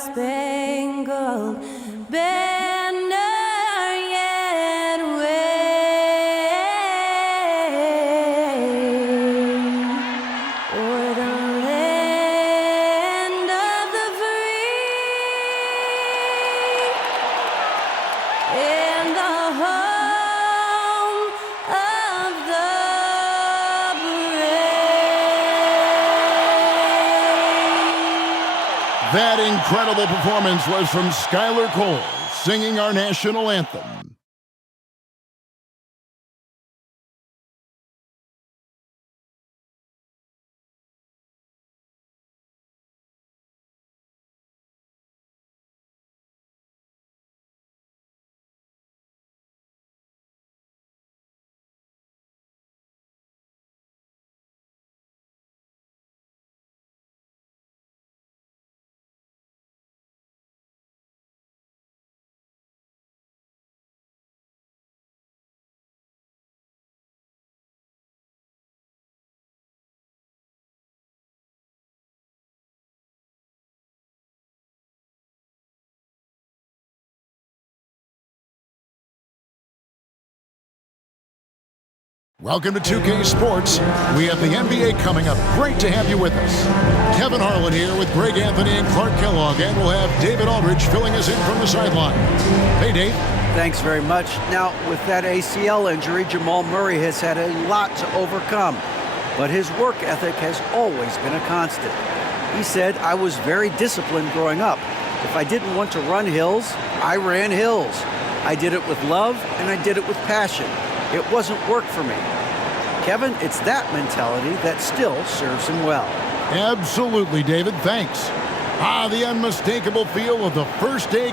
star-spangled banner yet wave o'er the land of the free and the home of the brave. That incredible performance was from Skylar Cole, singing our national anthem. Welcome to 2K Sports. We have the NBA coming up. Great to have you with us. Kevin Harlan here with Greg Anthony and Clark Kellogg, and we'll have David Aldridge filling us in from the sideline. Hey, Dave. Thanks very much. Now, with that ACL injury, Jamal Murray has had a lot to overcome, but his work ethic has always been a constant. He said, "I was very disciplined growing up. If I didn't want to run hills, I ran hills. I did it with love, and I did it with passion. It wasn't work for me." Kevin, it's that mentality that still serves him well. Absolutely, David. Thanks. The unmistakable feel of the first day,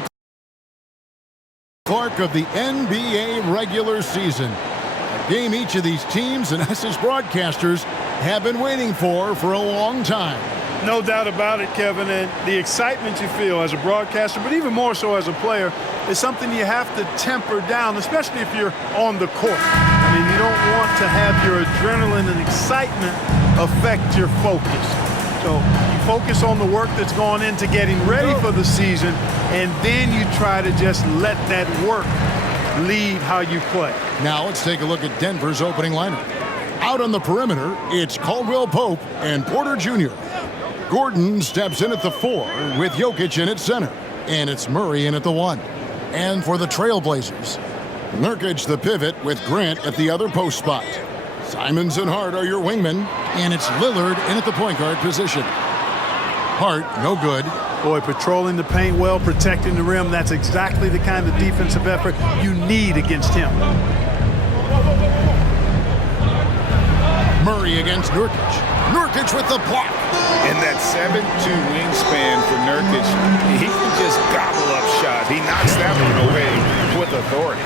Clark, of the NBA regular season. A game each of these teams and us as broadcasters have been waiting for a long time. No doubt about it, Kevin, and the excitement you feel as a broadcaster, but even more so as a player, is something you have to temper down, especially if you're on the court. I mean, you don't want to have your adrenaline and excitement affect your focus. So you focus on the work that's gone into getting ready for the season, and then you try to just let that work lead how you play. Now let's take a look at Denver's opening lineup. Out on the perimeter, it's Caldwell Pope and Porter Jr. Gordon steps in at the 4 with Jokic in at center, and it's Murray in at the 1. And for the Trailblazers, Nurkic the pivot with Grant at the other post spot. Simons and Hart are your wingmen, and it's Lillard in at the point guard position. Hart, no good. Boy, patrolling the paint well, protecting the rim, that's exactly the kind of defensive effort you need against him. Murray against Nurkic. Nurkic with the block. And that 7'2" wingspan for Nurkic, he can just gobble up shots. He knocks that one away with authority.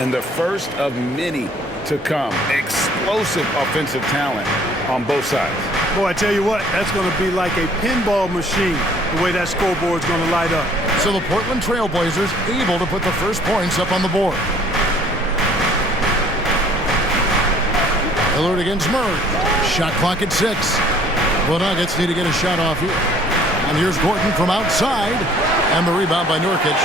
And the first of many to come. Explosive offensive talent on both sides. Boy, I tell you what, that's going to be like a pinball machine, the way that scoreboard's going to light up. So the Portland Trailblazers able to put the first points up on the board. Lillard against Murray. Shot clock at 6. The Nuggets need to get a shot off here. And here's Gordon from outside. And the rebound by Nurkic.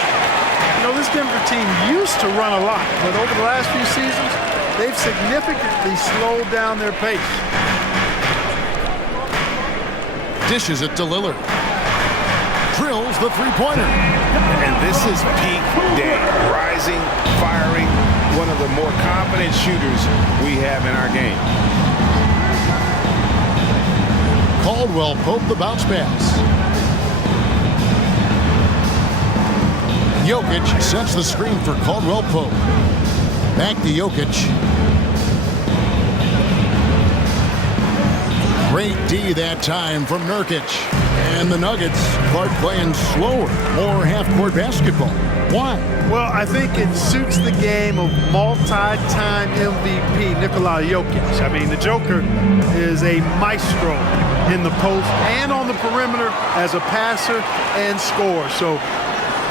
You know, this Denver team used to run a lot, but over the last few seasons, they've significantly slowed down their pace. Dishes it to Lillard. Drills the three-pointer. And this is peak day. Rising, firing, one of the more confident shooters we have in our game. Caldwell Pope the bounce pass. Jokic sets the screen for Caldwell Pope. Back to Jokic. Great D that time from Nurkic. And the Nuggets are playing slower, more half-court basketball. Why? Well, I think it suits the game of multi-time MVP Nikola Jokic. I mean, the Joker is a maestro in the post and on the perimeter as a passer and scorer. So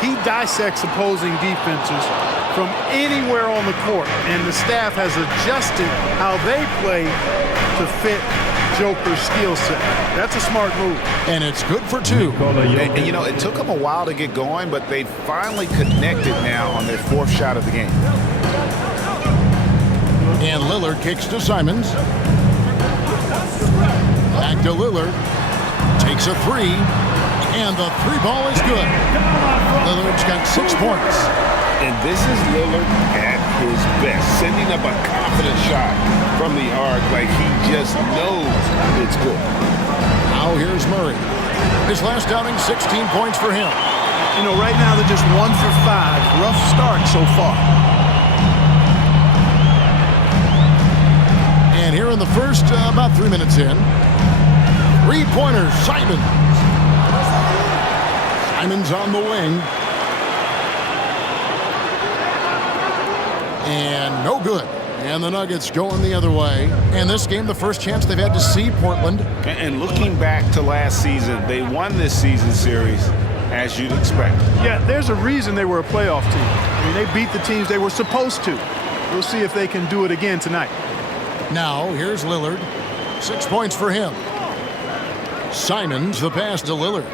he dissects opposing defenses from anywhere on the court, and the staff has adjusted how they play to fit Joker's skill set. That's a smart move. And it's good for 2. And, you know, it took them a while to get going, but they finally connected now on their 4th shot of the game. And Lillard kicks to Simons. Back to Lillard. Takes a 3. And the 3 ball is good. Lillard's got 6 points. And this is Lillard at his best, sending up a confident shot from the arc like he just knows it's good. Now here's Murray. His last outing, 16 points for him. You know, right now they're just 1 for 5. Rough start so far. And here in the first, about 3 minutes in, 3-pointer, Simons. Simons on the wing. And no good. And the Nuggets going the other way. And this game, the first chance they've had to see Portland. And looking back to last season, they won this season series as you'd expect. Yeah, there's a reason they were a playoff team. I mean, they beat the teams they were supposed to. We'll see if they can do it again tonight. Now, here's Lillard. 6 points for him. Simons, the pass to Lillard.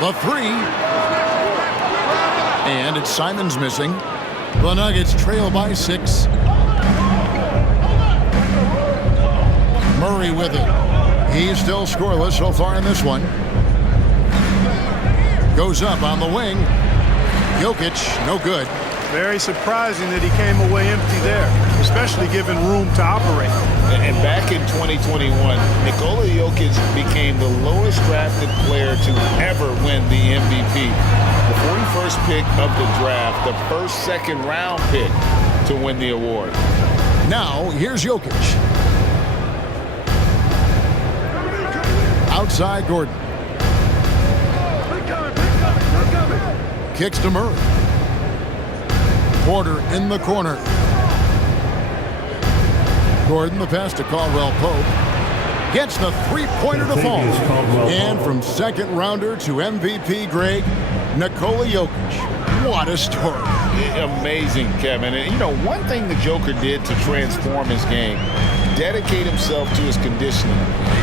The 3. And it's Simons missing. The Nuggets trail by 6. Murray with it. He's still scoreless so far in this one. Goes up on the wing. Jokic, no good. Very surprising that he came away empty there, especially given room to operate. And back in 2021, Nikola Jokic became the lowest drafted player to ever win the MVP. The 41st pick of the draft, the first second-round pick to win the award. Now, here's Jokic. Outside Gordon. Kicks to Murray. Porter in the corner. Gordon, the pass to Caldwell Pope. Gets the 3-pointer to fall. And from second rounder to MVP grade, Nikola Jokic. What a story. Amazing, Kevin. And, you know, one thing the Joker did to transform his game, dedicate himself to his conditioning.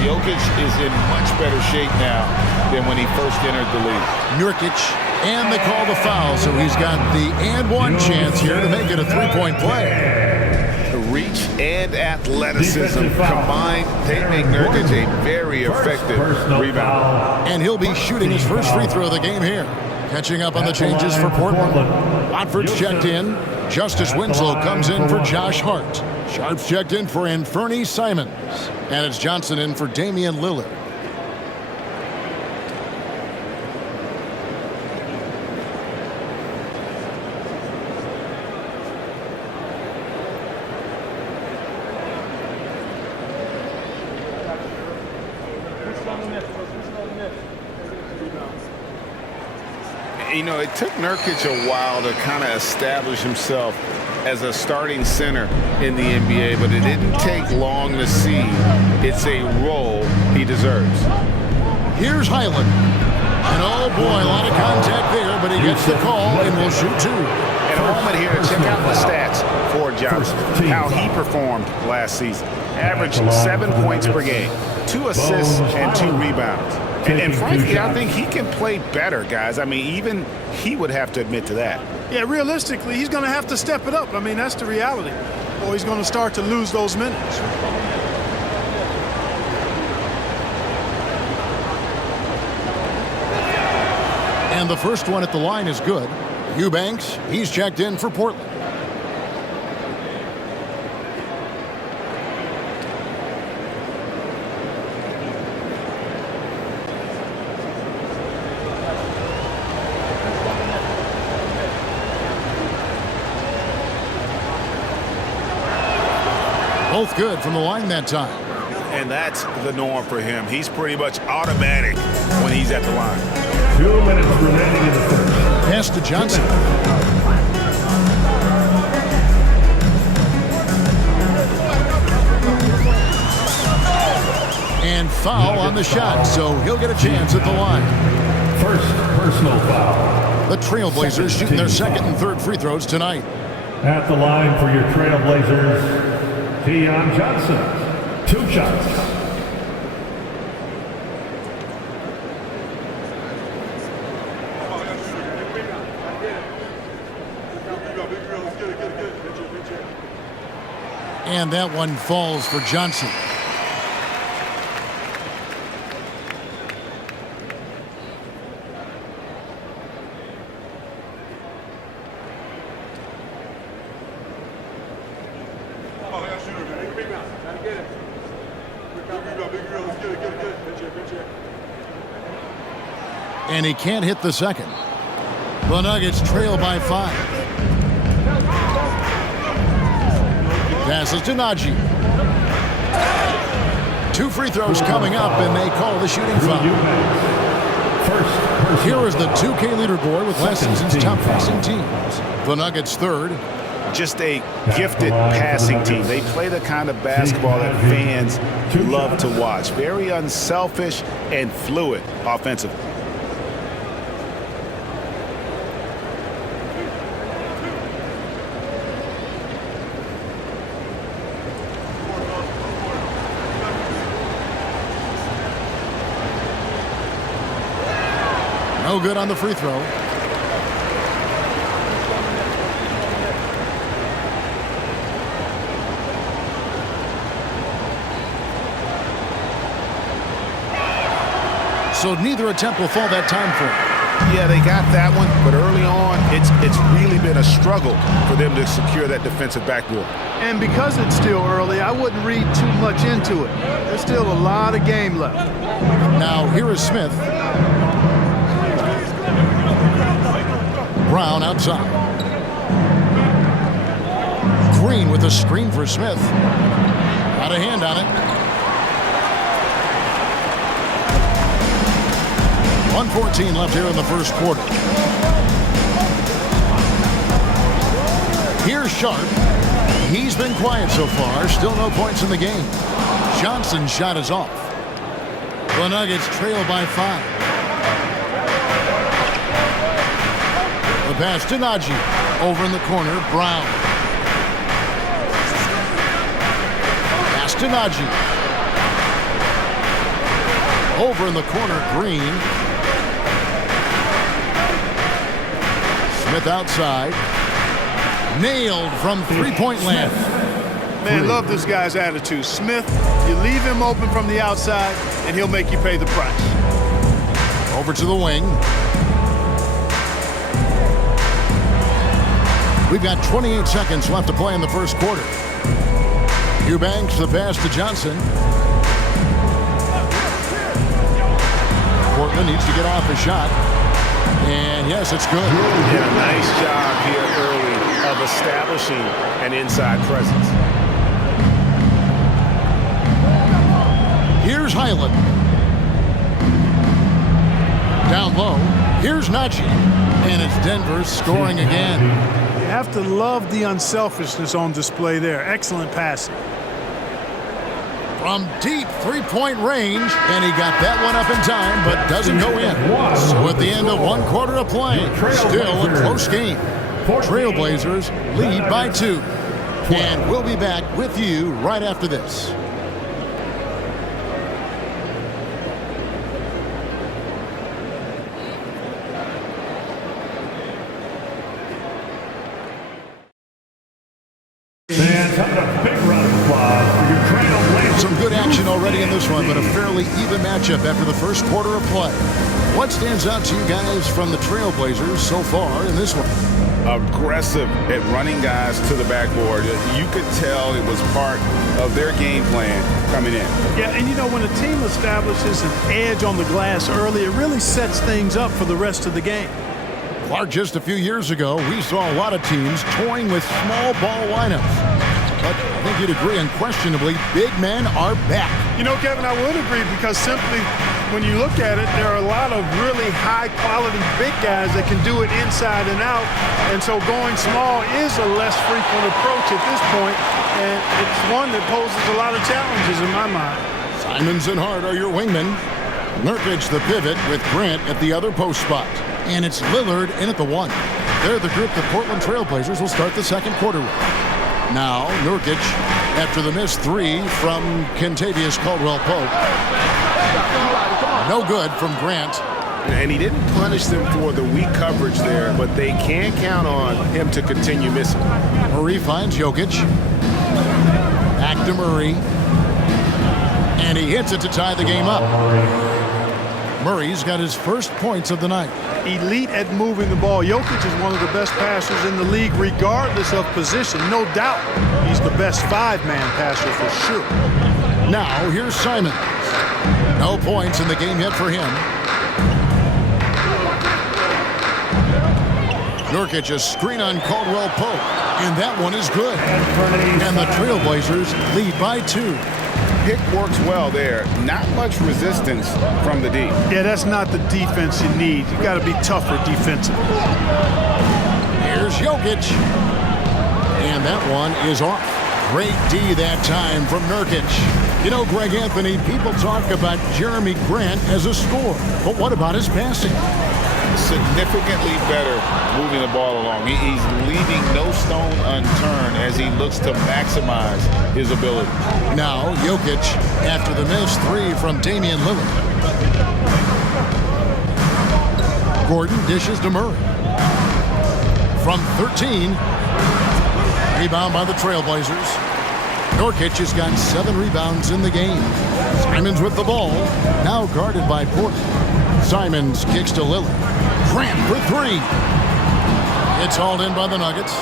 Jokic is in much better shape now than when he first entered the league. Nurkic, and they call the foul, so he's got the and one chance here to make it a 3-point play. The reach and athleticism combined, they make Nurkic a very effective rebounder. And he'll be shooting his first free throw of the game here. Catching up on the changes for Portland. Watford's checked in. Justice Winslow comes in for Josh Hart. Sharp's checked in for Anthony Simons. And it's Johnson in for Damian Lillard. You know, it took Nurkic a while to kind of establish himself as a starting center in the NBA, but it didn't take long to see it's a role he deserves. Here's Highland. And oh boy, a lot of contact there, but he gets the call and will shoot 2. And a moment here to check out the stats for Johnson, how he performed last season. Averaged 7 points per game, 2 assists and 2 rebounds. And frankly, I think he can play better, guys. I mean, even he would have to admit to that. Yeah, realistically, he's going to have to step it up. I mean, that's the reality. Or he's going to start to lose those minutes. And the first one at the line is good. Eubanks, he's checked in for Portland. Both good from the line that time. And that's the norm for him. He's pretty much automatic when he's at the line. 2 minutes remaining in the first. Pass to Johnson. And foul on the shot, so he'll get a chance at the line. First personal foul. The Trailblazers shooting their second and third free throws tonight. At the line for your Trailblazers, Keon Johnson. 2 shots. And that one falls for Johnson. And he can't hit the second. The Nuggets trail by 5. Passes to Najee. 2 free throws coming up, and they call the shooting foul. Here is the 2K leaderboard with last season's top passing teams. The Nuggets third. Just a gifted passing team. They play the kind of basketball that fans love to watch. Very unselfish and fluid offensively. No good on the free throw. So neither attempt will fall that time for him. Yeah, they got that one, but early on, it's really been a struggle for them to secure that defensive backboard. And because it's still early, I wouldn't read too much into it. There's still a lot of game left. Now here is Smith. Brown outside. Green with a screen for Smith. Got a hand on it. 1:14 left here in the first quarter. Here's Sharp. He's been quiet so far. Still no points in the game. Johnson's shot is off. The Nuggets trail by 5. The pass to Najee. Over in the corner, Brown. Pass to Najee. Over in the corner, Green. Smith outside. Nailed from three-point land. Man, love this guy's attitude. Smith, you leave him open from the outside, and he'll make you pay the price. Over to the wing. We've got 28 seconds left to play in the first quarter. Eubanks, the pass to Johnson. Portland needs to get off a shot. And yes, it's good. Yeah, nice job here early of establishing an inside presence. Here's Highland. Down low. Here's Najee. And it's Denver scoring again. You have to love the unselfishness on display there. Excellent passing. From deep three-point range, and he got that one up in time, but doesn't go in. So at the end of 1 quarter of play, still a close game. Trailblazers lead by 2. And we'll be back with you right after this. Some good action already in this one, but a fairly even matchup after the first quarter of play. What stands out to you guys from the Trailblazers so far in this one? Aggressive at running guys to the backboard. You could tell it was part of their game plan coming in. Yeah, and you know, when a team establishes an edge on the glass early, it really sets things up for the rest of the game. Clark, just a few years ago, we saw a lot of teams toying with small ball lineups. But I think you'd agree, unquestionably, big men are back. You know, Kevin, I would agree because simply when you look at it, there are a lot of really high-quality big guys that can do it inside and out. And so going small is a less frequent approach at this point, and it's one that poses a lot of challenges in my mind. Simons and Hart are your wingmen. Nurkic the pivot with Grant at the other post spot. And it's Lillard in at the 1. They're the group the Portland Trailblazers will start the second quarter with. Now, Nurkic after the missed three from Kentavious Caldwell-Pope. No good from Grant. And he didn't punish them for the weak coverage there, but they can count on him to continue missing. Murray finds Jokic. Back to Murray. And he hits it to tie the game up. Murray's got his first points of the night. Elite at moving the ball. Jokic is one of the best passers in the league, regardless of position. No doubt he's the best five-man passer for sure. Now, here's Simons. No points in the game yet for him. Nurkic, a screen on Caldwell-Pope, and that one is good. And the Trailblazers lead by 2. Pick works well there. Not much resistance from the D. Yeah, that's not the defense you need. You got to be tougher defensively. Here's Jokic. And that one is off. Great D that time from Nurkic. You know, Greg Anthony, people talk about Jeremy Grant as a scorer, but what about his passing? Significantly better moving the ball along. He's leaving no stone unturned as he looks to maximize his ability. Now, Jokic, after the missed three from Damian Lillard. Gordon dishes to Murray. From 13. Rebound by the Trailblazers. Nurkic has got 7 rebounds in the game. Simons with the ball. Now guarded by Porter. Simons kicks to Lillard. Grant for 3. It's hauled in by the Nuggets.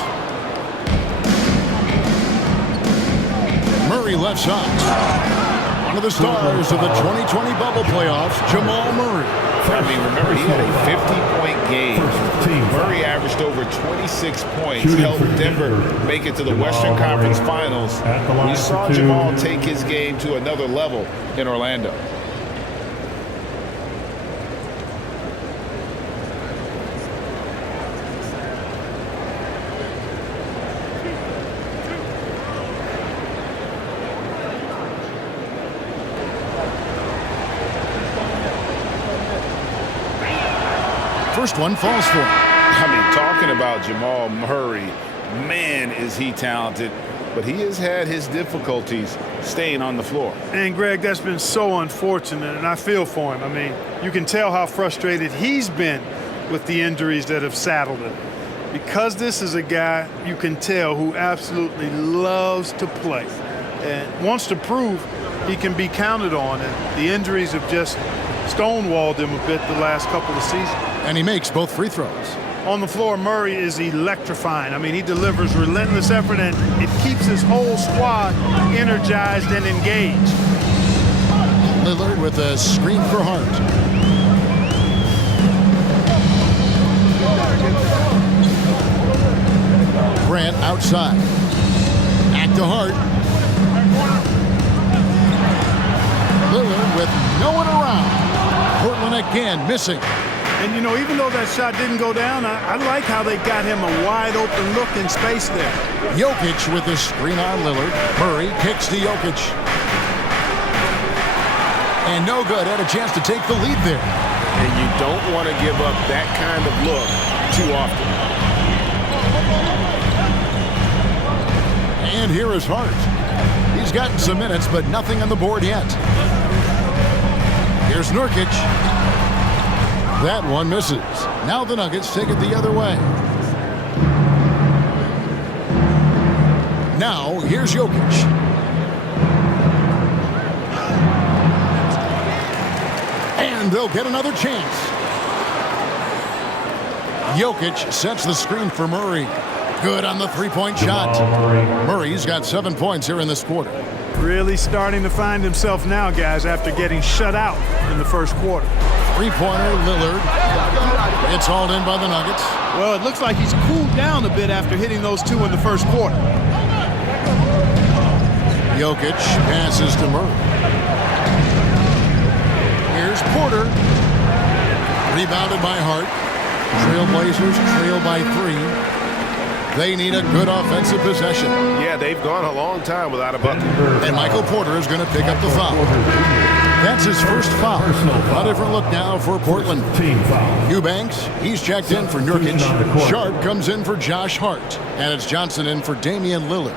Murray left side. One of the stars of the 2020 bubble playoffs, Jamal Murray. I mean, remember, he had a 50-point game. Murray averaged over 26 points, helped Denver make it to the Western Conference Finals. We saw Jamal take his game to another level in Orlando. First one falls for him. I mean, talking about Jamal Murray, man, is he talented, but he has had his difficulties staying on the floor. And, Greg, that's been so unfortunate, and I feel for him. I mean, you can tell how frustrated he's been with the injuries that have saddled him. Because this is a guy, you can tell, who absolutely loves to play and wants to prove he can be counted on, and the injuries have just stonewalled him a bit the last couple of seasons. And he makes both free throws. On the floor, Murray is electrifying. I mean, he delivers relentless effort, and it keeps his whole squad energized and engaged. Lillard with a screen for Hart. Grant outside. Back to Hart. Lillard with no one around. Portland again missing. And, you know, even though that shot didn't go down, I like how they got him a wide-open look in space there. Jokic with the screen on Lillard. Murray kicks to Jokic. And no good. Had a chance to take the lead there. And you don't want to give up that kind of look too often. And here is Hart. He's gotten some minutes, but nothing on the board yet. Here's Nurkic. That one misses. Now the Nuggets take it the other way. Now here's Jokic. And they'll get another chance. Jokic sets the screen for Murray. Good on the three-point shot. Murray's got 7 points here in this quarter. Really starting to find himself now, guys, after getting shut out in the first quarter. Three-pointer, Lillard. It's hauled in by the Nuggets. Well, it looks like he's cooled down a bit after hitting those 2 in the first quarter. Jokic passes to Murray. Here's Porter. Rebounded by Hart. Trailblazers trail by 3. They need a good offensive possession. Yeah, they've gone a long time without a bucket. And Michael Porter is going to pick up the foul. That's his first foul. A different look now for Portland. Eubanks, he's checked in for Nurkic. Sharp comes in for Josh Hart. And it's Johnson in for Damian Lillard.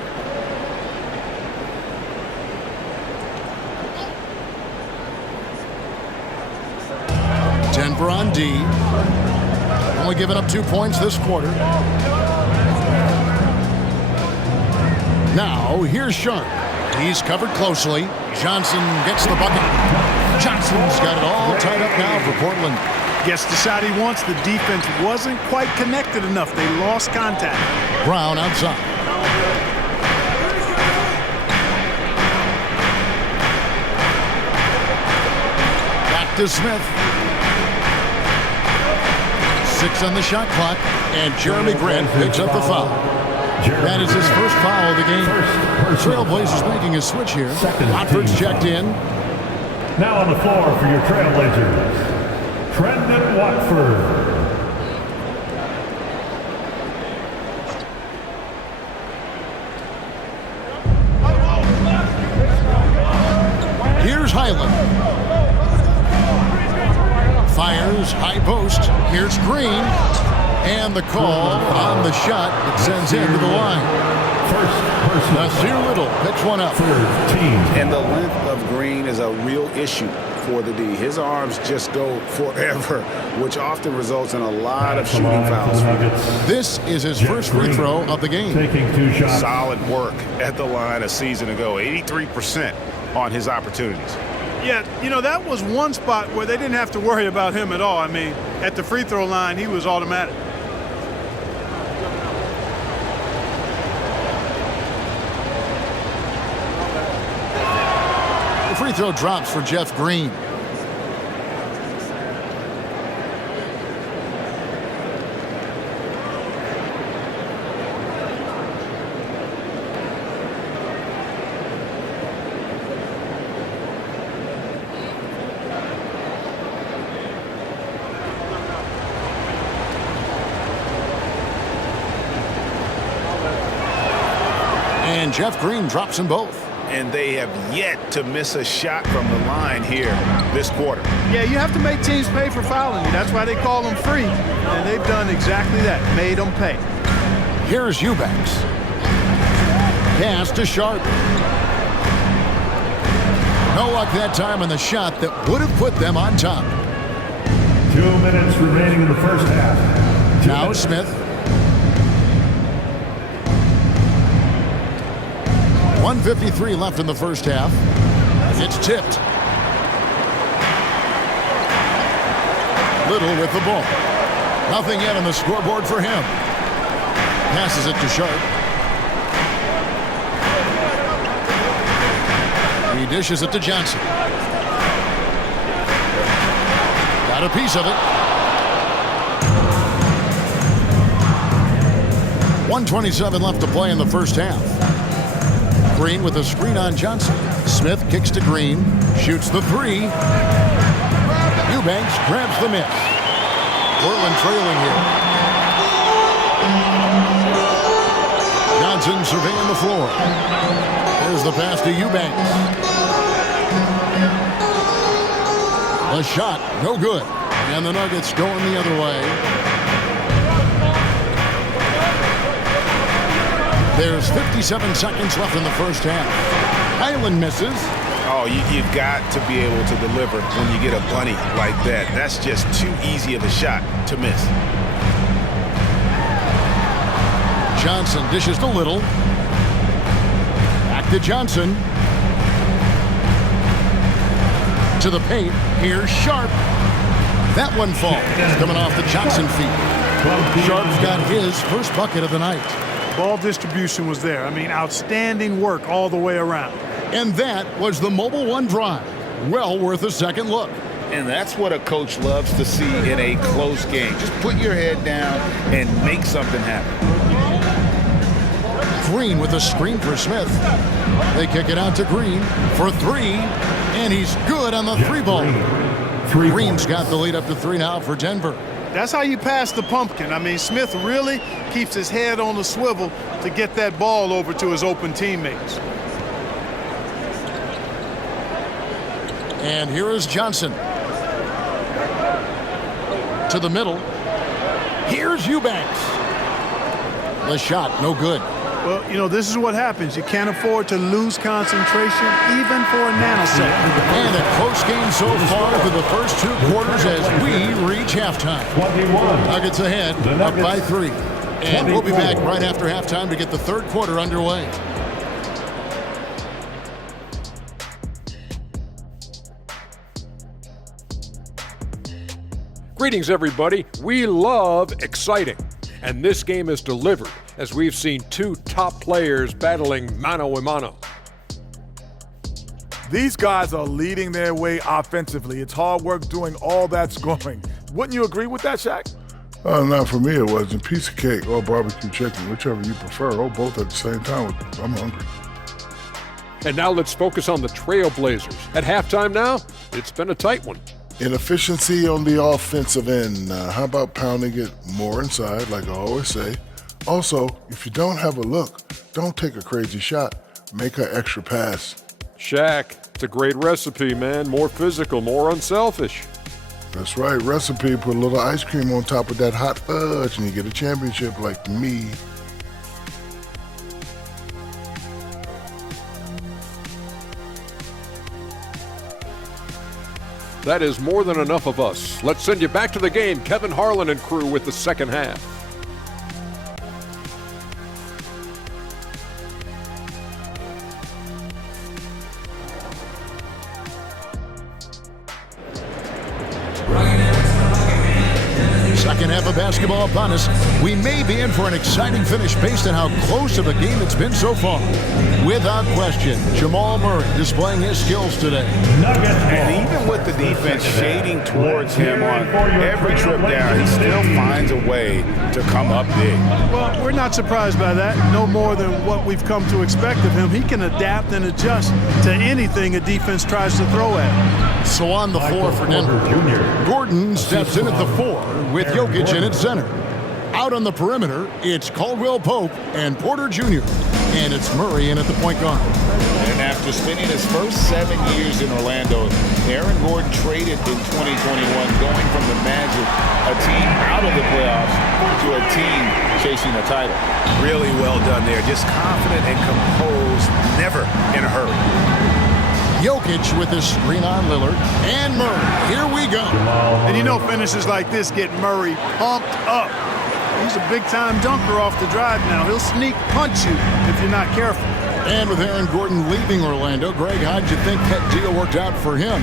Denver on D. Only giving up 2 points this quarter. Now, here's Sharp. He's covered closely. Johnson gets the bucket. Johnson's got it all tied up now for Portland. Gets the shot he wants. The defense wasn't quite connected enough. They lost contact. Brown outside. Back to Smith. 6 on the shot clock, and Jeremy Grant picks up the foul. That is his first foul of the game. Trailblazers making a switch here. Watford's checked in. Now on the floor for your Trailblazers, Trendon Watford. Here's Highland. Fires, high post. Here's Green. And the call on the shot that sends him to the line. Nasir Little picks one up. And the length of Green is a real issue for the D. His arms just go forever, which often results in a lot of shooting fouls. This is his first free throw of the game. Taking 2 shots. Solid work at the line a season ago. 83% on his opportunities. Yeah, you know, that was one spot where they didn't have to worry about him at all. I mean, at the free throw line, he was automatic. The free throw drops for Jeff Green. And Jeff Green drops them both. And they have yet to miss a shot from the line here this quarter. Yeah, you have to make teams pay for fouling you. That's why they call them free. And they've done exactly that, made them pay. Here's Eubanks. Pass to Sharp. No luck that time on the shot that would have put them on top. 2 minutes remaining in the first half. Now Smith. 1:53 left in the first half. It's tipped. Little with the ball. Nothing yet on the scoreboard for him. Passes it to Sharp. He dishes it to Johnson. Got a piece of it. 1:27 left to play in the first half. Green with a screen on Johnson. Smith kicks to Green. Shoots the three. Eubanks grabs the miss. Portland trailing here. Johnson surveying the floor. There's the pass to Eubanks. A shot, no good. And the Nuggets going the other way. There's 57 seconds left in the first half. Highland misses. Oh, you've got to be able to deliver when you get a bunny like that. That's just too easy of a shot to miss. Johnson dishes to Little. Back to Johnson. To the paint. Here's Sharp. That one falls. Coming off the Johnson feet. Sharp's got his first bucket of the night. Ball distribution was there. I mean, outstanding work all the way around. And that was the Mobile One drive. Well worth a second look. And that's what a coach loves to see in a close game. Just put your head down and make something happen. Green with a screen for Smith. They kick it out to Green for three. And he's good on the three ball. Green's got the lead up to 3 now for Denver. That's how you pass the pumpkin. I mean, Smith really keeps his head on the swivel to get that ball over to his open teammates. And here is Johnson. To the middle. Here's Eubanks. The shot, no good. Well, you know, this is what happens. You can't afford to lose concentration even for a nanosecond. And a close game so far for the first 2 quarters as we reach halftime. 21. Nuggets ahead, up by 3. And we'll be back right after halftime to get the 3rd quarter underway. Greetings, everybody. We love exciting. And this game is delivered as we've seen 2 top players battling mano a mano. These guys are leading their way offensively. It's hard work doing all that scoring. Wouldn't you agree with that, Shaq? Not for me, it wasn't. Piece of cake or barbecue chicken, whichever you prefer, or both at the same time. I'm hungry. And now let's focus on the Trailblazers. At halftime now, it's been a tight one. Inefficiency on the offensive end. How about pounding it more inside, like I always say? Also, if you don't have a look, don't take a crazy shot. Make an extra pass. Shaq, it's a great recipe, man. More physical, more unselfish. That's right, recipe. Put a little ice cream on top of that hot fudge and you get a championship like me. That is more than enough of us. Let's send you back to the game. Kevin Harlan and crew with the second half. Second half of basketball upon us. We may be in for an exciting finish based on how close of a game it's been so far. Without question, Jamal Murray displaying his skills today. And even with the defense shading towards him on every trip down, he still finds a way to come up big. Well, we're not surprised by that. No more than what we've come to expect of him. He can adapt and adjust to anything a defense tries to throw at him. So on the floor for Denver, Gordon steps in at the 4 with Jokic in at center. Out on the perimeter, it's Caldwell Pope and Porter Jr. And it's Murray in at the point guard. And after spending his first 7 years in Orlando, Aaron Gordon traded in 2021, going from the Magic, a team out of the playoffs, to a team chasing a title. Really well done there. Just confident and composed, never in a hurry. Jokic with his screen on Lillard and Murray. Here we go. And you know finishes like this get Murray pumped up. He's a big-time dunker off the drive now. He'll sneak punch you if you're not careful. And with Aaron Gordon leaving Orlando, Greg, how'd you think that deal worked out for him?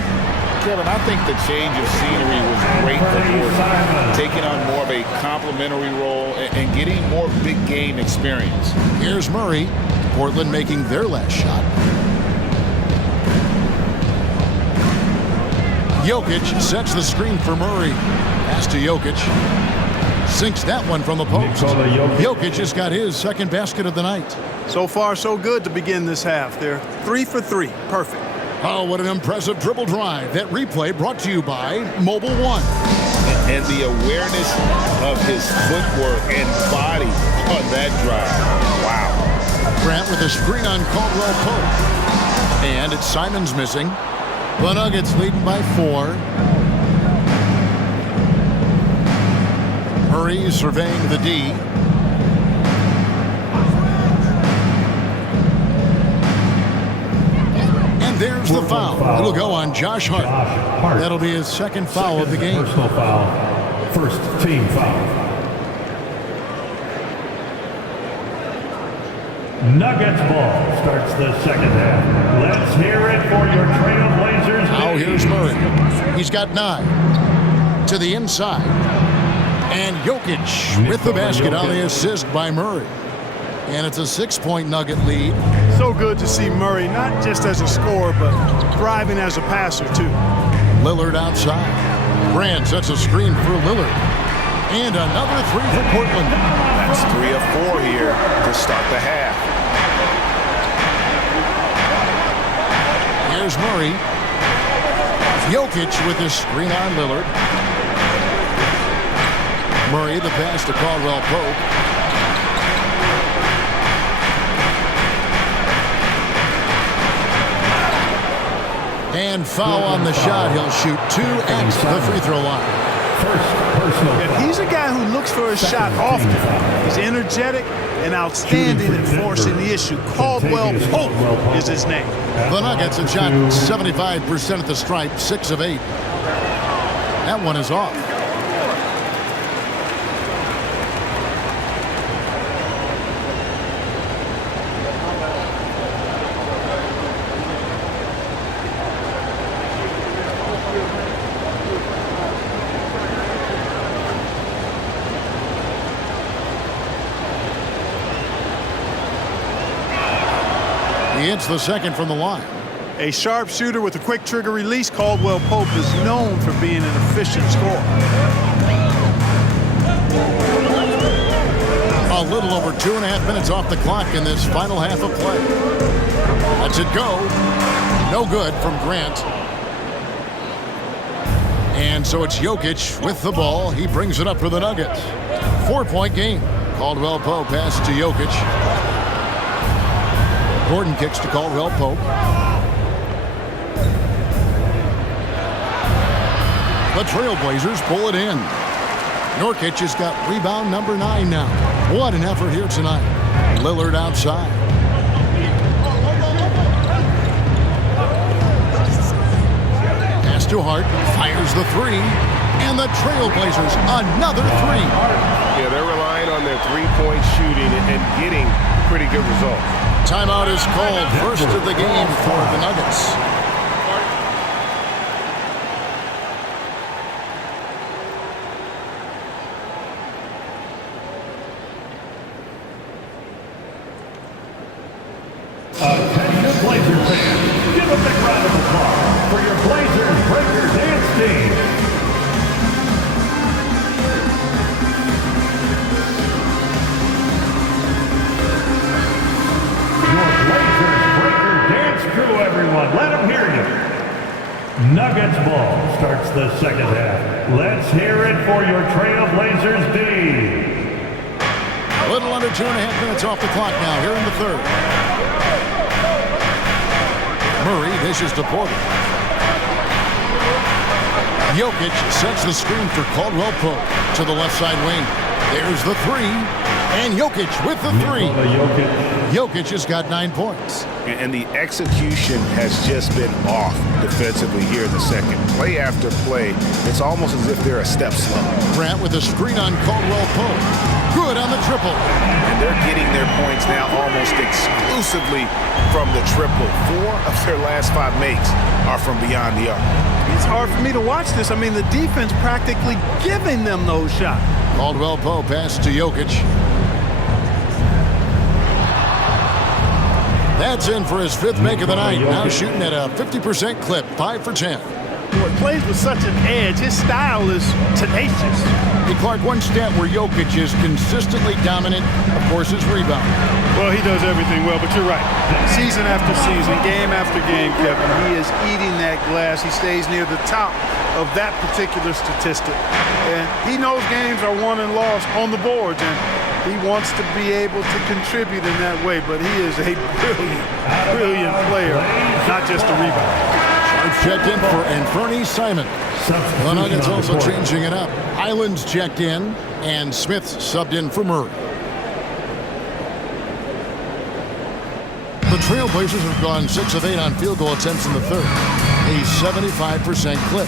Kevin, I think the change of scenery was great for Gordon, taking on more of a complimentary role and getting more big game experience. Here's Murray. Portland making their last shot. Jokic sets the screen for Murray. Pass to Jokic. Sinks that one from the post. Jokic has got his second basket of the night. So far, so good to begin this half. They're 3 for 3. Perfect. Oh, what an impressive dribble drive. That replay brought to you by Mobile One. And the awareness of his footwork and body on that drive. Wow. Grant with a screen on Caldwell Pope. And it's Simons missing. The Nuggets leading by 4. Murray surveying the D. And there's the foul. It'll go on Josh Hart. That'll be his second foul of the game. Personal foul. First team foul. Nuggets ball starts the second half. Let's hear it for your Trailblazers. Now here's Murray. He's got 9. To the inside. And Jokic with the basket on the assist by Murray. And it's a 6-point Nugget lead. So good to see Murray, not just as a scorer, but thriving as a passer, too. Lillard outside. Grant sets a screen for Lillard. And another 3 for Portland. That's 3 of 4 here to start the half. Here's Murray. Jokic with his screen on Lillard. Murray the pass to Caldwell Pope. And foul on the shot. He'll shoot 2 at the free throw line. First And he's a guy who looks for his shot often. He's energetic and outstanding in forcing the issue. Caldwell Pope is his name. The Nuggets have shot 75% at the stripe, 6 of 8. That one is off. He hits the second from the line. A sharpshooter with a quick trigger release, Caldwell Pope is known for being an efficient scorer. A little over 2.5 minutes off the clock in this final half of play. Lets it go. No good from Grant. And so it's Jokic with the ball. He brings it up for the Nuggets. 4-point game. Caldwell Pope passes to Jokic. Gordon kicks to Caldwell Pope. The Trailblazers pull it in. Nurkic has got rebound number 9 now. What an effort here tonight. Lillard outside. Pass to Hart. Fires the 3. And the Trailblazers another 3. Yeah, they're relying on their three-point shooting and getting pretty good results. Timeout is called. First of the game for the Nuggets. Attention Blazers fans, give a big round of applause for your Blazers Breaker Dance team. Crew, everyone, let them hear you. Nuggets ball starts the second half. Let's hear it for your Trailblazers D. A little under 2.5 minutes off the clock now here in the third. Murray dishes to Porter. Jokic sets the screen for Caldwell Pope to the left side wing. There's the 3. And Jokic with the 3. Jokic has got 9 points. And the execution has just been off defensively here in the second. Play after play, it's almost as if they're a step slow. Grant with a screen on Caldwell Pope. Good on the triple. And they're getting their points now almost exclusively from the triple. 4 of their last 5 makes are from beyond the arc. It's hard for me to watch this. I mean, the defense practically giving them those shots. Caldwell Pope passes to Jokic. That's in for his 5th make of the night. Now shooting at a 50% clip, 5 for 10. He plays with such an edge. His style is tenacious. Hey, Clark, one stat where Jokic is consistently dominant, of course, is rebound. Well, he does everything well, but you're right. Season after season, game after game, Kevin, he is eating that glass. He stays near the top of that particular statistic. And he knows games are won and lost on the boards, and he wants to be able to contribute in that way, but he is a brilliant player, not just a rebounder. Checked in for Anthony Simon. The Nuggets also changing it up. Islands checked in, and Smith subbed in for Murray. The Trailblazers have gone 6 of 8 on field goal attempts in the third. A 75% clip.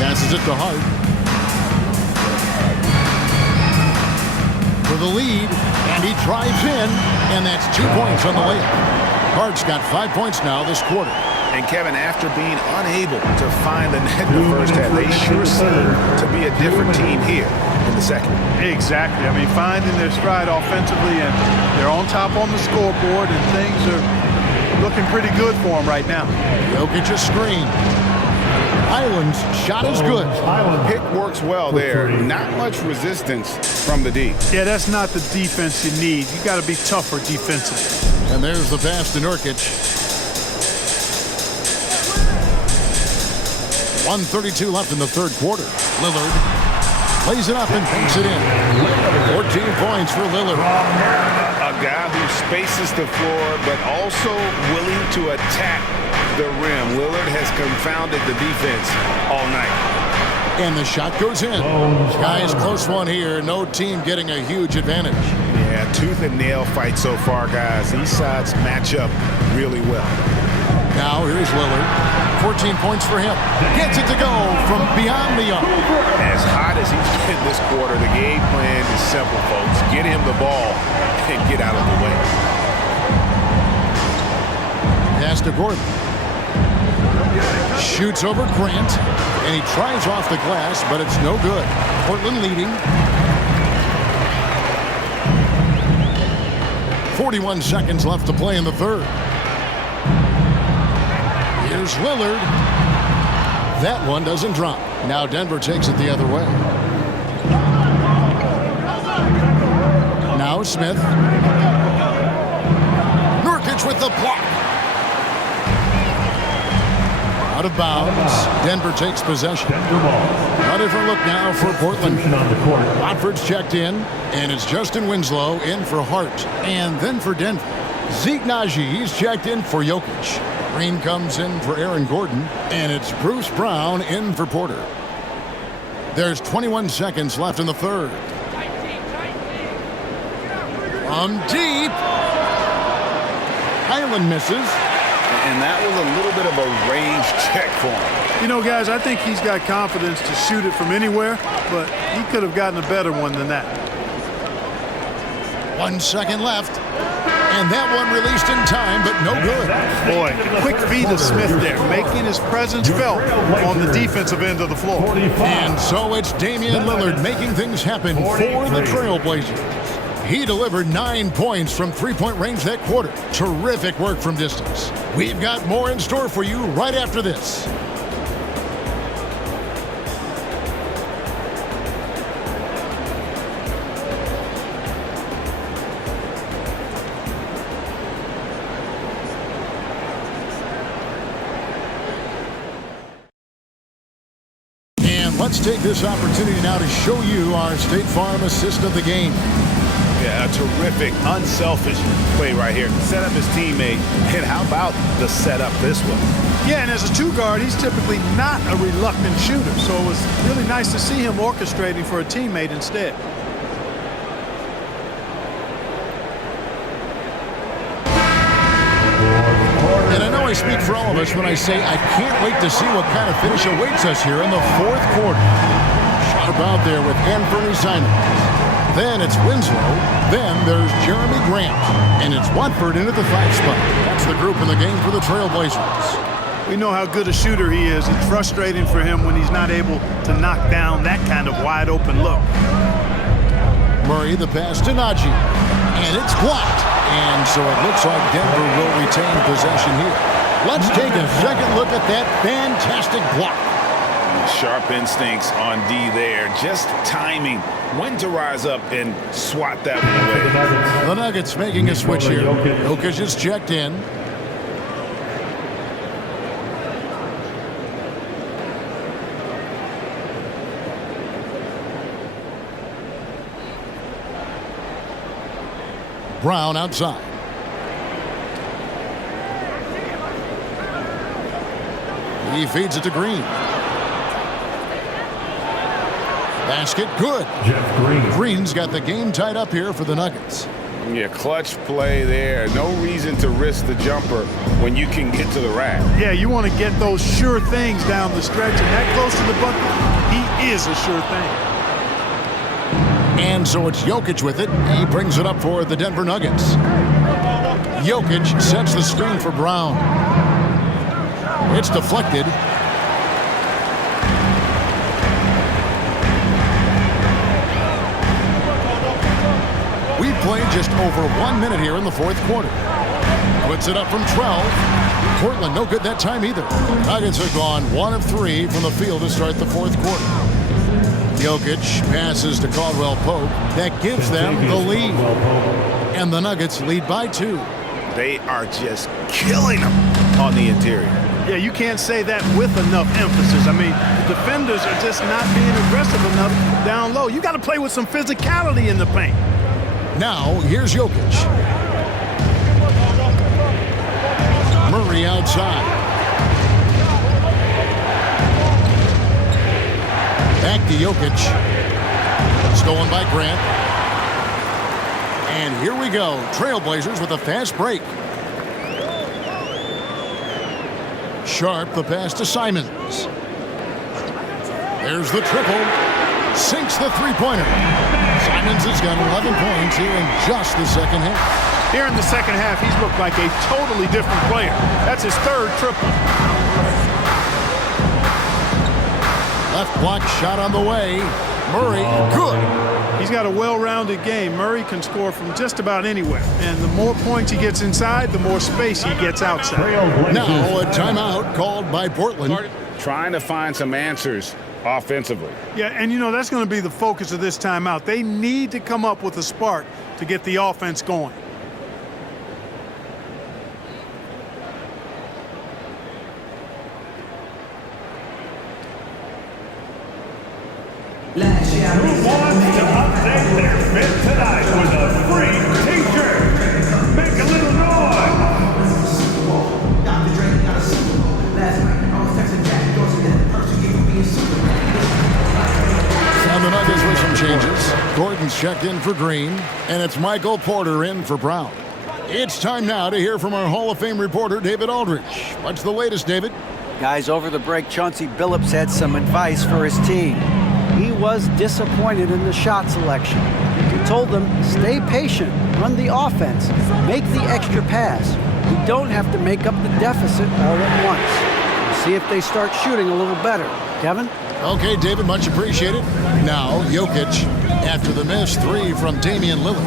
Passes it to Hart. For the lead, and he drives in, and that's 2 points on the layup. Hart's got 5 points now this quarter. And Kevin, after being unable to find the net in the first half, they sure seem to be a different team here in the second. Exactly. I mean, finding their stride offensively, and they're on top on the scoreboard, and things are looking pretty good for them right now. Jokic's screen. Island's shot is good. Pick works well there. Not much resistance from the D. Yeah, that's not the defense you need. You got to be tougher defensively. And there's the pass to Nurkic. 1:32 left in the third quarter. Lillard plays it up and banks it in. 14 points for Lillard. A guy who spaces the floor, but also willing to attack the rim. Lillard has confounded the defense all night. And the shot goes in. Guys, close one here. No team getting a huge advantage. Yeah, tooth and nail fight so far, guys. These sides match up really well. Now here's Lillard. 14 points for him. Gets it to go from beyond the arc. As hot as he's been this quarter, the game plan is simple, folks. Get him the ball and get out of the way. Pass to Gordon. Shoots over Grant, and he tries off the glass, but it's no good. Portland leading. 41 seconds left to play in the third. Here's Lillard. That one doesn't drop. Now Denver takes it the other way. Now Smith. Nurkic with the block. Out of bounds. Denver takes possession. A different look now for Portland. Watford's checked in, and it's Justin Winslow in for Hart. And then for Denver, Zeke Najee's checked in for Jokic. Green comes in for Aaron Gordon, and it's Bruce Brown in for Porter. There's 21 seconds left in the third. From deep. Highland misses. And that was a little bit of a range check for him. You know, guys, I think he's got confidence to shoot it from anywhere, but he could have gotten a better one than that. 1 second left. And that one released in time, but no good. Boy, quick feed to Smith there, making his presence felt on the defensive end of the floor. And so it's Damian Lillard making things happen for the Trailblazers. He delivered 9 points from three-point range that quarter. Terrific work from distance. We've got more in store for you right after this. Let's take this opportunity now to show you our State Farm assist of the game. Yeah, a terrific, unselfish play right here. Set up his teammate, and how about the setup this one? Yeah, and as a two guard, he's typically not a reluctant shooter, so it was really nice to see him orchestrating for a teammate instead. And I know I speak for all of us when I say I can't wait to see what kind of finish awaits us here in the fourth quarter. Sharp out there with Anthony Simons. Then it's Winslow. Then there's Jeremy Grant. And it's Watford in at the 5 spot. That's the group in the game for the Trailblazers. We know how good a shooter he is. It's frustrating for him when he's not able to knock down that kind of wide open look. Murray, the pass to Najee. And it's blocked. And so it looks like Denver will retain possession here. Let's take a second look at that fantastic block. Sharp instincts on D there. Just timing when to rise up and swat that one away. The Nuggets making a switch here. Jokic is checked in. Brown outside. He feeds it to Green. Basket good. Jeff Green. Green's got the game tied up here for the Nuggets. Yeah, clutch play there. No reason to risk the jumper when you can get to the rack. Yeah, you want to get those sure things down the stretch, and that close to the bucket, he is a sure thing. And so it's Jokic with it. He brings it up for the Denver Nuggets. Jokic sets the screen for Brown. It's deflected. We've played just over 1 minute here in the fourth quarter. Puts it up from 12. Portland no good that time either. Nuggets have gone 1 of 3 from the field to start the fourth quarter. Jokic passes to Caldwell Pope. That gives them the lead. And the Nuggets lead by 2. They are just killing them on the interior. Yeah, you can't say that with enough emphasis. I mean, the defenders are just not being aggressive enough down low. You got to play with some physicality in the paint. Now, here's Jokic. Murray outside. Back to Jokic. Stolen by Grant. And here we go. Trailblazers with a fast break. Sharp, the pass to Simons. There's the triple. Sinks the three-pointer. Simons has got 11 points here in just the second half. Here in the second half, he's looked like a totally different player. That's his third triple. Left block shot on the way. Murray, good. He's got a well-rounded game. Murray can score from just about anywhere. And the more points he gets inside, the more space he gets outside. Now a timeout called by Portland. Trying to find some answers offensively. Yeah, and you know, that's going to be the focus of this timeout. They need to come up with a spark to get the offense going. Who wants to update their fit tonight with a free t-shirt? Make a little noise! And the Nuggets with some changes. Gordon's checked in for Green, and it's Michael Porter in for Brown. It's time now to hear from our Hall of Fame reporter, David Aldridge. What's the latest, David? Guys, over the break, Chauncey Billups had some advice for his team. He was disappointed in the shot selection. He told them, stay patient, run the offense, make the extra pass. We don't have to make up the deficit all at once. We'll see if they start shooting a little better. Kevin? Okay, David, much appreciated. Now, Jokic, after the missed three from Damian Lillard.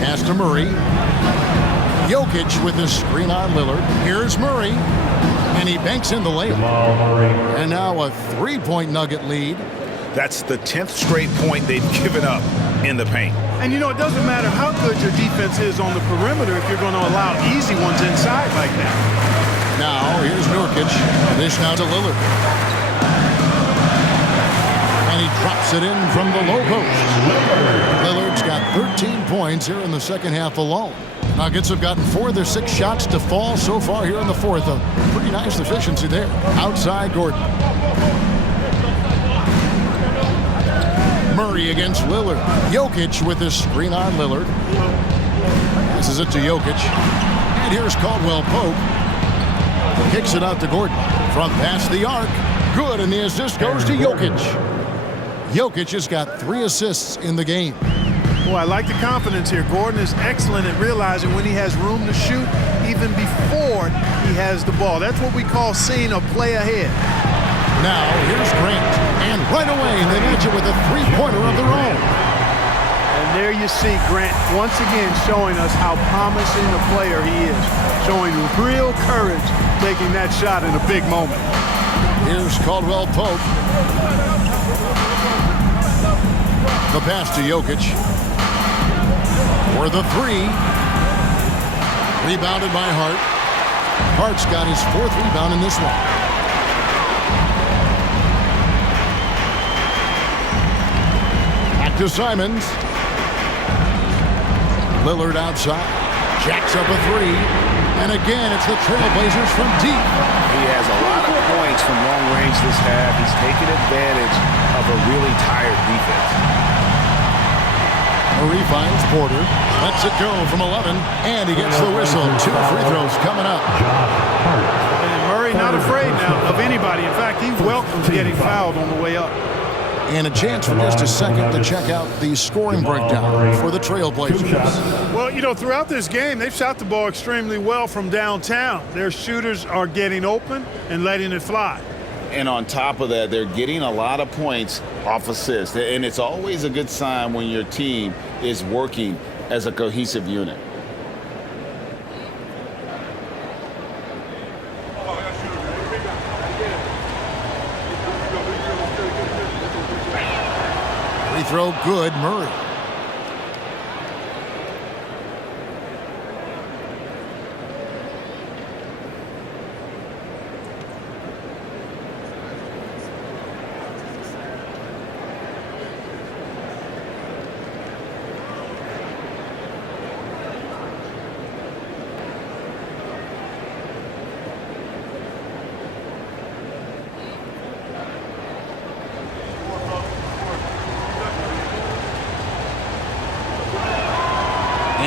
Pass to Murray. Jokic with the screen on Lillard. Here's Murray. And he banks in the layup. And now a three-point Nugget lead. That's the 10th straight point they've given up in the paint. And you know, it doesn't matter how good your defense is on the perimeter if you're going to allow easy ones inside like that. Now, here's Nurkic. Dish now to Lillard. And he drops it in from the low post. Lillard's got 13 points here in the second half alone. Nuggets have gotten 4 of their 6 shots to fall so far here in the fourth. A pretty nice efficiency there. Outside Gordon. Murray against Lillard. Jokic with his screen on Lillard. Passes it to Jokic. And here's Caldwell Pope. Kicks it out to Gordon. From past the arc. Good, and the assist goes to Jokic. Jokic has got 3 assists in the game. Boy, I like the confidence here. Gordon is excellent at realizing when he has room to shoot even before he has the ball. That's what we call seeing a play ahead. Now, here's Grant. And right away, they match it with a three-pointer of their own. And there you see Grant once again showing us how promising a player he is. Showing real courage taking that shot in a big moment. Here's Caldwell Pope. The pass to Jokic. For the three. Rebounded by Hart. Hart's got his 4th rebound in this one. Back to Simons. Lillard outside. Jacks up a 3. And again, it's the Trailblazers from deep. He has a lot of points from long range this half. He's taken advantage of a really tired defense. Murray finds Porter, lets it go from 11, and he gets the whistle. 2 free throws coming up. And Murray not afraid now of anybody. In fact, he welcomes getting fouled on the way up. And a chance for just a second to check out the scoring breakdown for the Trailblazers. Well, you know, throughout this game, they've shot the ball extremely well from downtown. Their shooters are getting open and letting it fly. And on top of that, they're getting a lot of points off assists. And it's always a good sign when your team is working as a cohesive unit. Free throw good, Murray.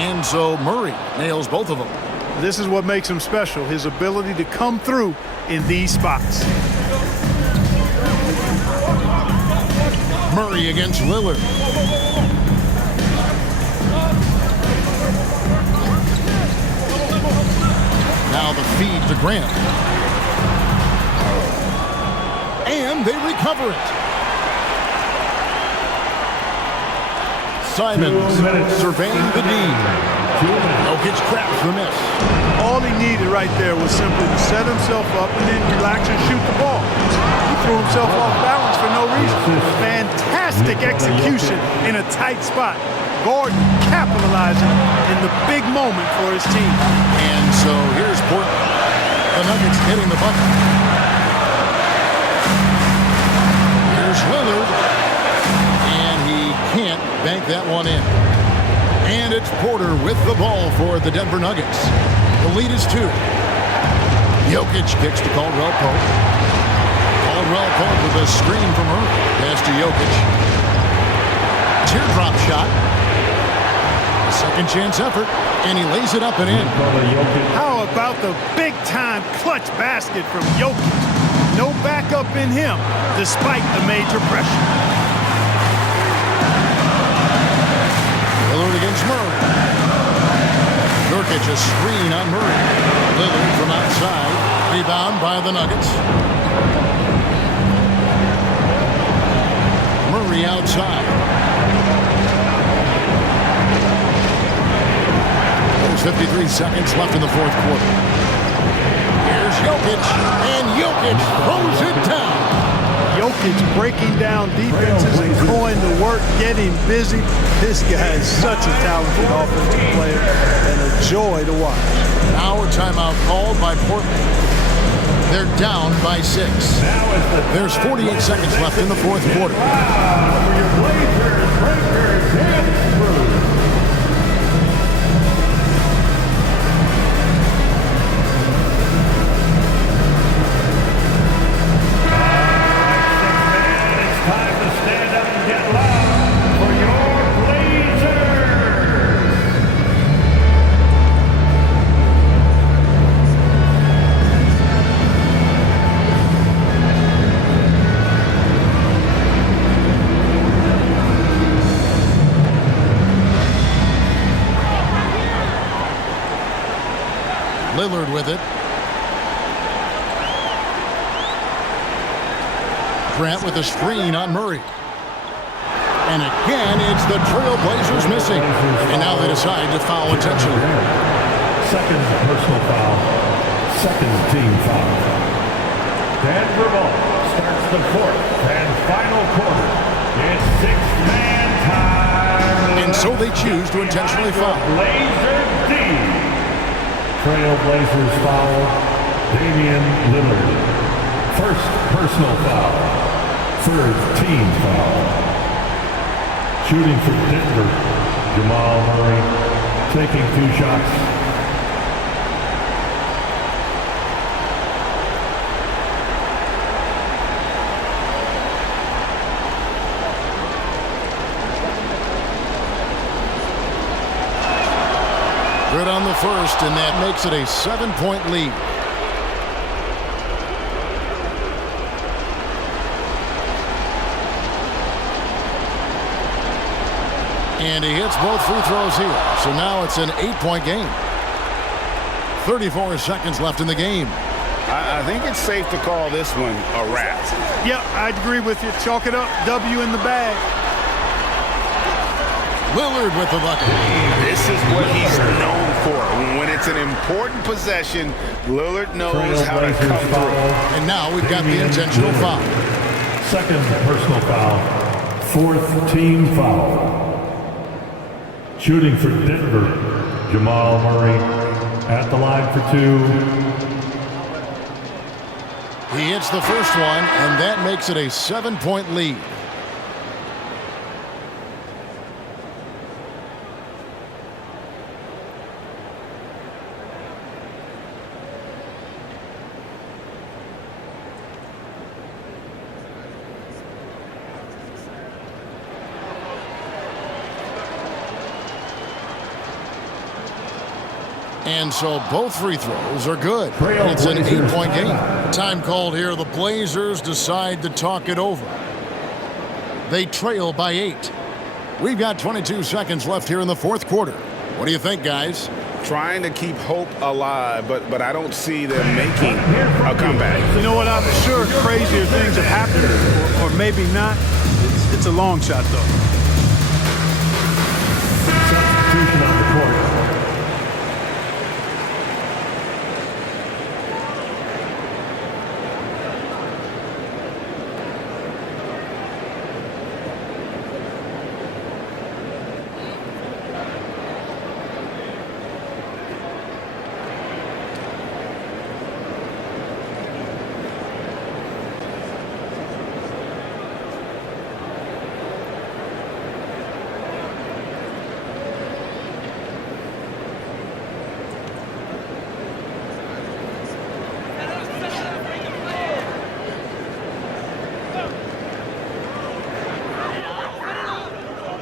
And so Murray nails both of them. This is what makes him special, his ability to come through in these spots. Murray against Lillard. Now the feed to Grant. And they recover it. Simons surveying the D. Jokic craps the miss. All he needed right there was simply to set himself up and then relax and shoot the ball. He threw himself off balance for no reason. Fantastic execution in a tight spot. Gordon capitalizing in the big moment for his team. And so here's Portland. The Nuggets hitting the bucket. Here's Lillard. And he can't bank that one in. And it's Porter with the ball for the Denver Nuggets. The lead is 2. Jokic kicks to Caldwell Pope. Caldwell Pope with a screen from Murray. Pass to Jokic. Teardrop shot. Second chance effort, and he lays it up and in. How about the big-time clutch basket from Jokic? No backup in him, despite the major pressure. Lillard against Murray. Nurkic a screen on Murray. Lillard from outside. Rebound by the Nuggets. Murray outside. 53 seconds left in the fourth quarter. Here's Jokic, and Jokic throws it down. Jokic breaking down defenses and going to work, getting busy. This guy is such a talented offensive player and a joy to watch. Now a timeout called by Portland. They're down by 6. There's 48 seconds left in the fourth quarter. For your Blazers, breakers, dance through. Lillard with it. Grant with a screen on Murray. And again, it's the Trailblazers missing. And now they decide to foul intentionally. Second personal foul. Second team foul. Denver ball starts the fourth and final quarter. It's six-man time. And so they choose to intentionally foul. Blazer D. Trailblazers foul, Damian Lillard. First personal foul. Third team foul. Shooting for Denver, Jamal Murray taking 2 shots. Good on the first, and that makes it a 7-point lead. And he hits both free throws here. So now it's an 8-point game. 34 seconds left in the game. I think it's safe to call this one a wrap. Yep, I'd agree with you. Chalk it up. W in the bag. Lillard with the bucket. This is what he's known for. When it's an important possession, Lillard knows how to come through. And now we've got the intentional foul. Second personal foul. Fourth team foul. Shooting for Denver, Jamal Murray at the line for 2. He hits the first one, and that makes it a 7-point lead. And so both free throws are good. It's an 8-point game. Time called here. The Blazers decide to talk it over. They trail by 8. We've got 22 seconds left here in the fourth quarter. What do you think, guys? Trying to keep hope alive, but I don't see them making a comeback. You know what? I'm sure crazier things have happened, or maybe not. It's a long shot, though. Substitution on the court.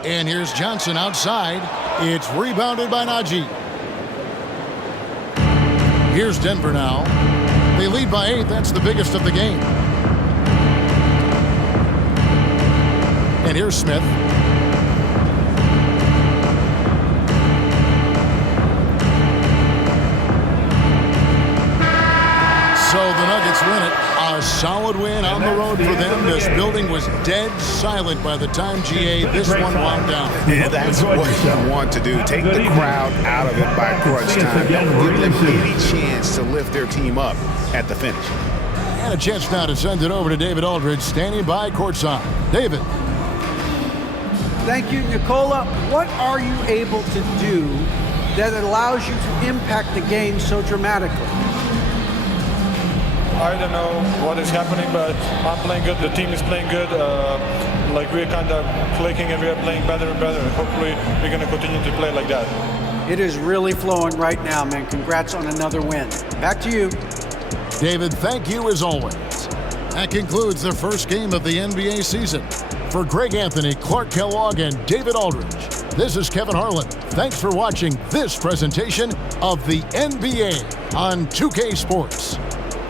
And here's Johnson outside. It's rebounded by Najee. Here's Denver now. They lead by 8. That's the biggest of the game. And here's Smith. So the Nuggets win it. A solid win on the road for them. This building was dead silent by the time, GA, this one wound down. And that's what you want to do. Take the crowd out of it by crunch time. Don't give them any chance to lift their team up at the finish. And a chance now to send it over to David Aldridge, standing by courtside. David. Thank you, Nicola. What are you able to do that allows you to impact the game so dramatically? I don't know what is happening, but I'm playing good. The team is playing good. Like we're kind of clicking and we're playing better and better. And hopefully we're going to continue to play like that. It is really flowing right now, man. Congrats on another win. Back to you. David, thank you as always. That concludes the first game of the NBA season. For Greg Anthony, Clark Kellogg, and David Aldridge, this is Kevin Harlan. Thanks for watching this presentation of the NBA on 2K Sports.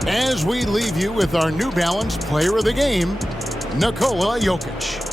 As we leave you with our New Balance Player of the Game, Nikola Jokic.